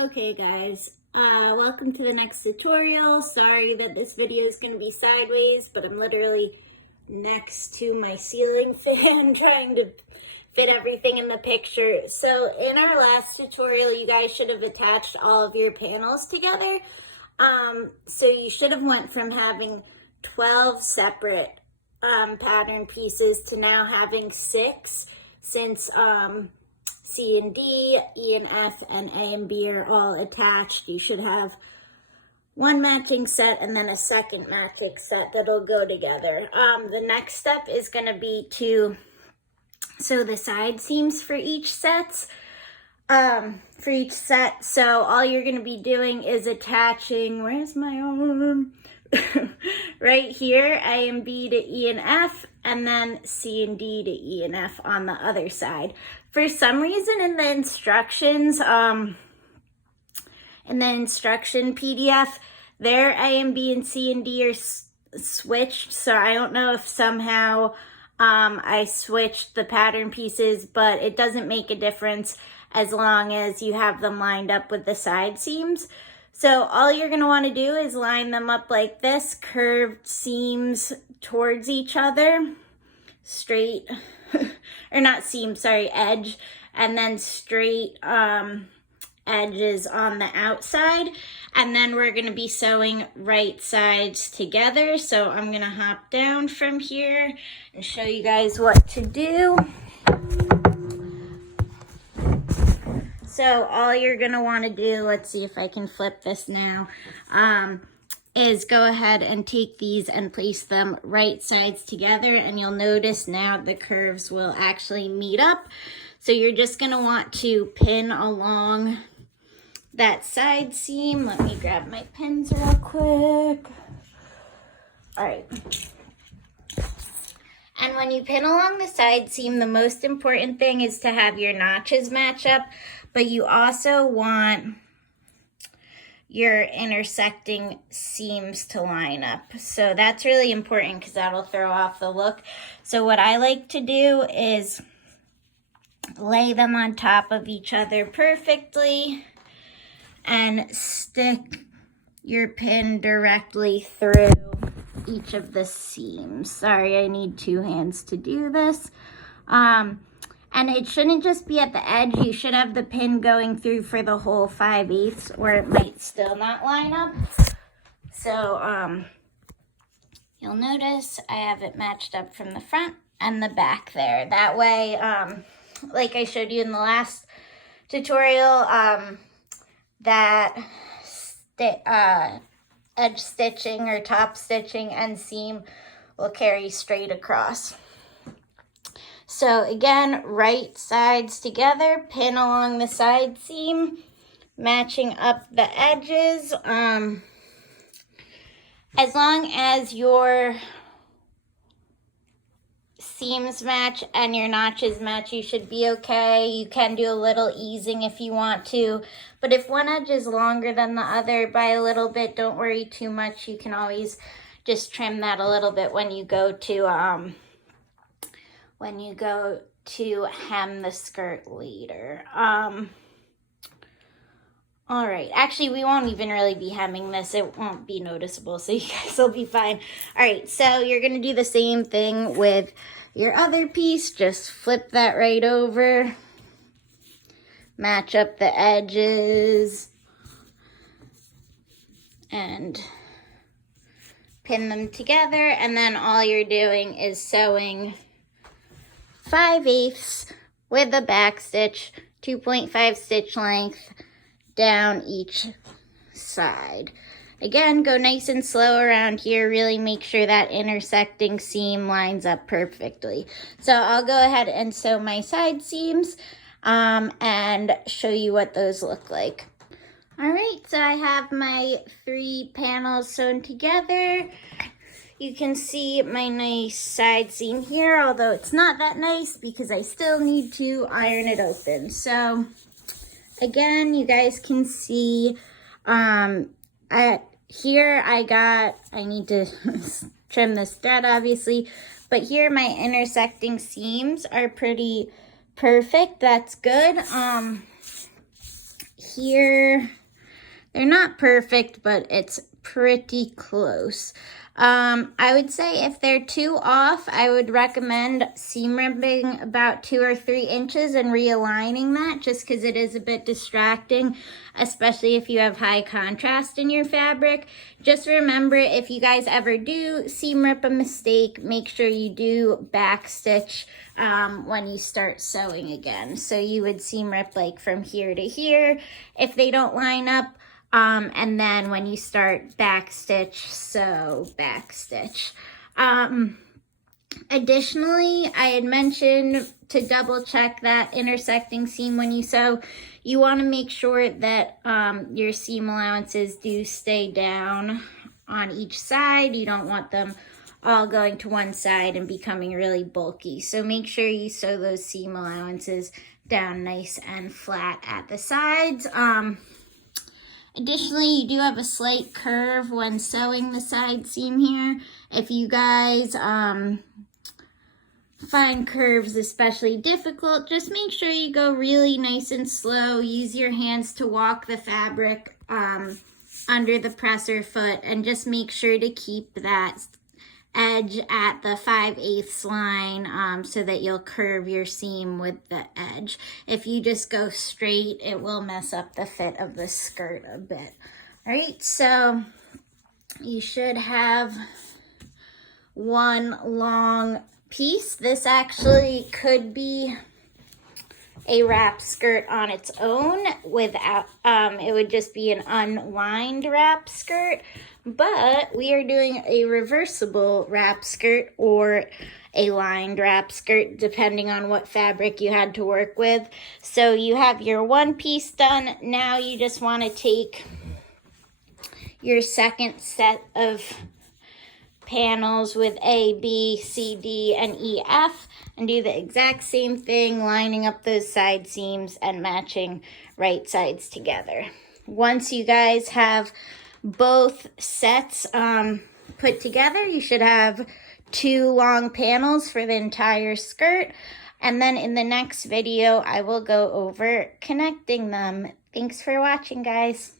Okay guys, welcome to the next tutorial. Sorry that this video is going to be sideways, but I'm literally next to my ceiling fan trying to fit everything in the picture. So in our last tutorial, you guys should have attached all of your panels together. So you should have went from having 12 separate pattern pieces to now having 6, since C and D, E and F, and A and B are all attached. You should have one matching set and then a second matching set that'll go together. The next step is going to be to sew the side seams for each set. So all you're going to be doing is attaching, where's my arm? Right here, A and B to E and F, and then C and D to E and F on the other side. For some reason in the instructions, in the instruction PDF, their A and B and C and D are switched. So I don't know if somehow I switched the pattern pieces, but it doesn't make a difference as long as you have them lined up with the side seams. So all you're going to want to do is line them up like this, curved seams towards each other, straight, or not seam, sorry, edge, and then straight edges on the outside. And then we're going to be sewing right sides together. So I'm going to hop down from here and show you guys what to do. So all you're going to want to do, let's see if I can flip this now, is go ahead and take these and place them right sides together. And you'll notice now the curves will actually meet up. So you're just going to want to pin along that side seam. Let me grab my pins real quick. All right. And when you pin along the side seam, the most important thing is to have your notches match up, but you also want your intersecting seams to line up. So that's really important because that'll throw off the look. So what I like to do is lay them on top of each other perfectly and stick your pin directly through each of the seams. Sorry, I need 2 hands to do this. And it shouldn't just be at the edge. You should have the pin going through for the whole 5/8, or it might still not line up. So you'll notice I have it matched up from the front and the back there. That way, like I showed you in the last tutorial, that edge stitching or top stitching and seam will carry straight across. So again, right sides together, pin along the side seam, matching up the edges. As long as your seams match and your notches match, you should be okay. You can do a little easing if you want to, but if one edge is longer than the other by a little bit, don't worry too much. You can always just trim that a little bit when you go to hem the skirt later. All right, actually we won't even really be hemming this. It won't be noticeable, so you guys will be fine. All right, so you're gonna do the same thing with your other piece. Just flip that right over, match up the edges, and pin them together. And then all you're doing is sewing 5/8 with a back stitch, 2.5 stitch length down each side. Again, go nice and slow around here. Really make sure that intersecting seam lines up perfectly. So I'll go ahead and sew my side seams and show you what those look like. All right, so I have my 3 panels sewn together. You can see my nice side seam here, although it's not that nice because I still need to iron it open. So again, you guys can see here I need to trim this thread obviously, but here my intersecting seams are pretty perfect. That's good. here. They're not perfect, but it's pretty close. I would say if they're too off, I would recommend seam ripping about 2 or 3 inches and realigning that, just because it is a bit distracting, especially if you have high contrast in your fabric. Just remember, if you guys ever do seam rip a mistake, make sure you do backstitch when you start sewing again. So you would seam rip like from here to here if they don't line up. And then when you start backstitch, sew backstitch. Additionally, I had mentioned to double check that intersecting seam when you sew. You want to make sure that your seam allowances do stay down on each side. You don't want them all going to one side and becoming really bulky. So make sure you sew those seam allowances down nice and flat at the sides. Additionally, you do have a slight curve when sewing the side seam here. If you guys find curves especially difficult, just make sure you go really nice and slow. Use your hands to walk the fabric under the presser foot, and just make sure to keep that edge at the 5/8 line so that you'll curve your seam with the edge. If you just go straight, it will mess up the fit of the skirt a bit. All right, so you should have one long piece. This actually could be a wrap skirt on its own without, it would just be an unlined wrap skirt. But we are doing a reversible wrap skirt or a lined wrap skirt, depending on what fabric you had to work with. So you have your one piece done. Now you just want to take your second set of panels with A, B, C, D, and E, F, and do the exact same thing, lining up those side seams and matching right sides together. Once you guys have both sets put together, you should have 2 long panels for the entire skirt. And then in the next video, I will go over connecting them. Thanks for watching, guys.